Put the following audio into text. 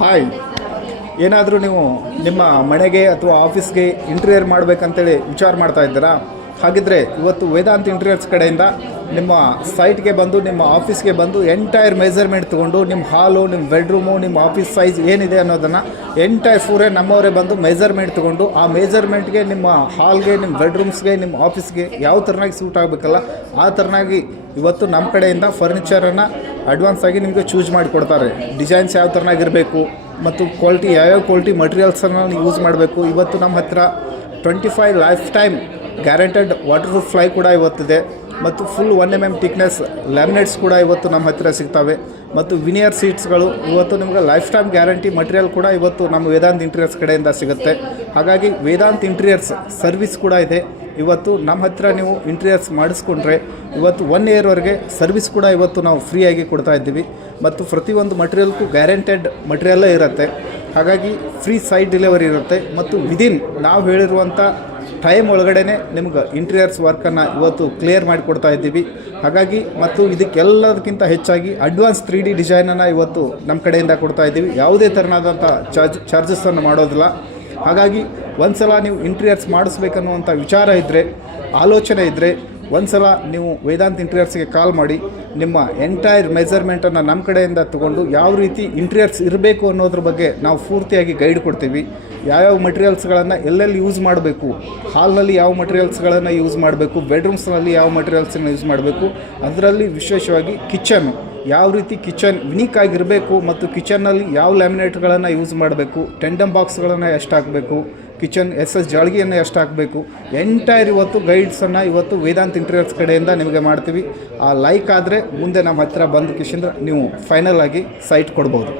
Hi, ಏನಾದರೂ ನೀವು ನಿಮ್ಮ ಮನೆಗೆ ಅಥವಾ ಆಫೀಸ್ಗೆ ಇಂಟೀರಿಯರ್ ಮಾಡಬೇಕಂತೇಳಿ ವಿಚಾರ ಮಾಡ್ತಾ ಇದ್ದೀರಾ? ಹಾಗಿದ್ದರೆ ಇವತ್ತು ವೇದಾಂತ್ ಇಂಟೀರಿಯರ್ಸ್ ಕಡೆಯಿಂದ ನಿಮ್ಮ ಸೈಟ್ಗೆ ಬಂದು, ನಿಮ್ಮ ಆಫೀಸ್ಗೆ ಬಂದು ಎಂಟೈರ್ ಮೆಜರ್ಮೆಂಟ್ ತೊಗೊಂಡು ನಿಮ್ಮ ಹಾಲು, ನಿಮ್ಮ ಬೆಡ್ರೂಮು, ನಿಮ್ಮ ಆಫೀಸ್ ಸೈಜ್ ಏನಿದೆ ಅನ್ನೋದನ್ನು ಎಂಟೈರ್ ಫೂರೇ ನಮ್ಮವರೇ ಬಂದು ಮೆಜರ್ಮೆಂಟ್ ತೊಗೊಂಡು ಆ ಮೆಜರ್ಮೆಂಟ್ಗೆ ನಿಮ್ಮ ಹಾಲ್ಗೆ, ನಿಮ್ಮ ಬೆಡ್ರೂಮ್ಸ್ಗೆ, ನಿಮ್ಮ ಆಫೀಸ್ಗೆ ಯಾವ ಥರನಾಗಿ ಸೂಟ್ ಆಗಬೇಕಲ್ಲ ಆ ಥರನಾಗಿ ಇವತ್ತು ನಮ್ಮ ಕಡೆಯಿಂದ ಫರ್ನಿಚರನ್ನು ಅಡ್ವಾನ್ಸ್ ಆಗಿ ನಿಮಗೆ ಚೂಸ್ ಮಾಡಿಕೊಡ್ತಾರೆ. ಡಿಸೈನ್ಸ್ ಯಾವ ಥರನಾಗಿರಬೇಕು ಮತ್ತು ಕ್ವಾಲಿಟಿ, ಯಾವ್ಯಾವ ಕ್ವಾಲಿಟಿ ಮಟೀರಿಯಲ್ಸನ್ನು ಯೂಸ್ ಮಾಡಬೇಕು. ಇವತ್ತು ನಮ್ಮ ಹತ್ರ 25 life time guaranteed water proof fly ಕೂಡ ಇವತ್ತಿದೆ ಮತ್ತು ಫುಲ್ 1 mm ಥಿಕ್ನೆಸ್ ಲ್ಯಾಮಿನೇಟ್ಸ್ ಕೂಡ ಇವತ್ತು ನಮ್ಮ ಹತ್ತಿರ ಸಿಗ್ತವೆ ಮತ್ತು ವಿನಿಯರ್ ಸೀಟ್ಸ್ಗಳು ಇವತ್ತು ನಿಮಗೆ ಲೈಫ್ ಟೈಮ್ ಗ್ಯಾರಂಟಿ ಮಟೀರಿಯಲ್ ಕೂಡ ಇವತ್ತು ನಮ್ಮ ವೇದಾಂತ್ ಇಂಟೀರಿಯರ್ಸ್ ಕಡೆಯಿಂದ ಸಿಗುತ್ತೆ. ಹಾಗಾಗಿ ವೇದಾಂತ್ ಇಂಟೀರಿಯರ್ಸ್ ಸರ್ವಿಸ್ ಕೂಡ ಇದೆ. ಇವತ್ತು ನಮ್ಮ ಹತ್ತಿರ ನೀವು ಇಂಟೀರಿಯರ್ಸ್ ಮಾಡಿಸ್ಕೊಂಡ್ರೆ ಇವತ್ತು 1 ಇಯರ್ವರೆಗೆ ಸರ್ವಿಸ್ ಕೂಡ ಇವತ್ತು ನಾವು ಫ್ರೀಯಾಗಿ ಕೊಡ್ತಾ ಇದ್ದೀವಿ ಮತ್ತು ಪ್ರತಿಯೊಂದು ಮಟೀರಿಯಲ್ಗೂ ಗ್ಯಾರಂಟೆಡ್ ಮಟೀರಿಯಲ್ಲೇ ಇರುತ್ತೆ. ಹಾಗಾಗಿ ಫ್ರೀ ಸೈಟ್ ಡೆಲಿವರಿ ಇರುತ್ತೆ ಮತ್ತು ವಿದಿನ್ ನಾವು ಹೇಳಿರುವಂಥ ಟೈಮ್ ಒಳಗಡೆ ನಿಮ್ಗೆ ಇಂಟೀರಿಯರ್ಸ್ ವರ್ಕನ್ನು ಇವತ್ತು ಕ್ಲಿಯರ್ ಮಾಡಿಕೊಡ್ತಾ ಇದ್ದೀವಿ. ಹಾಗಾಗಿ ಮತ್ತು ಇದಕ್ಕೆಲ್ಲದಕ್ಕಿಂತ ಹೆಚ್ಚಾಗಿ ಅಡ್ವಾನ್ಸ್ 3D ಡಿಸೈನನ್ನು ಇವತ್ತು ನಮ್ಮ ಕಡೆಯಿಂದ ಕೊಡ್ತಾ ಇದ್ದೀವಿ. ಯಾವುದೇ ಥರನಾದಂಥ ಚಾರ್ಜಸ್ಸನ್ನು ಮಾಡೋದಿಲ್ಲ. ಹಾಗಾಗಿ ಒಂದು ಸಲ ನೀವು ಇಂಟೀರಿಯರ್ಸ್ ಮಾಡಿಸ್ಬೇಕನ್ನುವಂಥ ವಿಚಾರ ಇದ್ದರೆ, ಆಲೋಚನೆ ಇದ್ದರೆ ಒಂದು ಸಲ ನೀವು ವೇದಾಂತ್ ಇಂಟೀರಿಯರ್ಸ್ಗೆ ಕಾಲ್ ಮಾಡಿ ನಿಮ್ಮ ಎಂಟೈರ್ ಮೆಜರ್ಮೆಂಟನ್ನು ನಮ್ಮ ಕಡೆಯಿಂದ ತೊಗೊಂಡು ಯಾವ ರೀತಿ ಇಂಟೀರಿಯರ್ಸ್ ಇರಬೇಕು ಅನ್ನೋದ್ರ ಬಗ್ಗೆ ನಾವು ಪೂರ್ತಿಯಾಗಿ ಗೈಡ್ ಕೊಡ್ತೀವಿ. ಯಾವ್ಯಾವ ಮಟೀರಿಯಲ್ಸ್ಗಳನ್ನು ಎಲ್ಲೆಲ್ಲಿ ಯೂಸ್ ಮಾಡಬೇಕು, ಹಾಲ್ನಲ್ಲಿ ಯಾವ ಮಟೀರಿಯಲ್ಸ್ಗಳನ್ನು ಯೂಸ್ ಮಾಡಬೇಕು, ಬೆಡ್ರೂಮ್ಸ್ನಲ್ಲಿ ಯಾವ ಮಟೀರಿಯಲ್ಸನ್ನು ಯೂಸ್ ಮಾಡಬೇಕು, ಅದರಲ್ಲಿ ವಿಶೇಷವಾಗಿ ಕಿಚನ್ನು ಯಾವ ರೀತಿ ಕಿಚನ್ ಯುನೀಕ್ ಆಗಿರಬೇಕು ಮತ್ತು ಕಿಚನ್ನಲ್ಲಿ ಯಾವ ಲ್ಯಾಮಿನೇಟ್ಗಳನ್ನು ಯೂಸ್ ಮಾಡಬೇಕು, ಟೆಂಡಮ್ ಬಾಕ್ಸ್ಗಳನ್ನು ಎಷ್ಟು ಹಾಕಬೇಕು, ಕಿಚನ್ SS ಜಾಳ್ಗಿಯನ್ನು ಎಷ್ಟು ಹಾಕಬೇಕು, ಎಂಟೈರ್ ಇವತ್ತು ಗೈಡ್ಸನ್ನು ಇವತ್ತು ವೇದಾಂತ್ ಇಂಟೀರಿಯರ್ಸ್ ಕಡೆಯಿಂದ ನಿಮಗೆ ಮಾಡ್ತೀವಿ. ಆ ಲೈಕ್ ಆದರೆ ಮುಂದೆ ನಮ್ಮ ಹತ್ತಿರ ಬಂದು ಕಿಶಿಂದ್ರ ನೀವು ಫೈನಲ್ ಆಗಿ ಸೈಟ್ ಕೊಡ್ಬೋದು.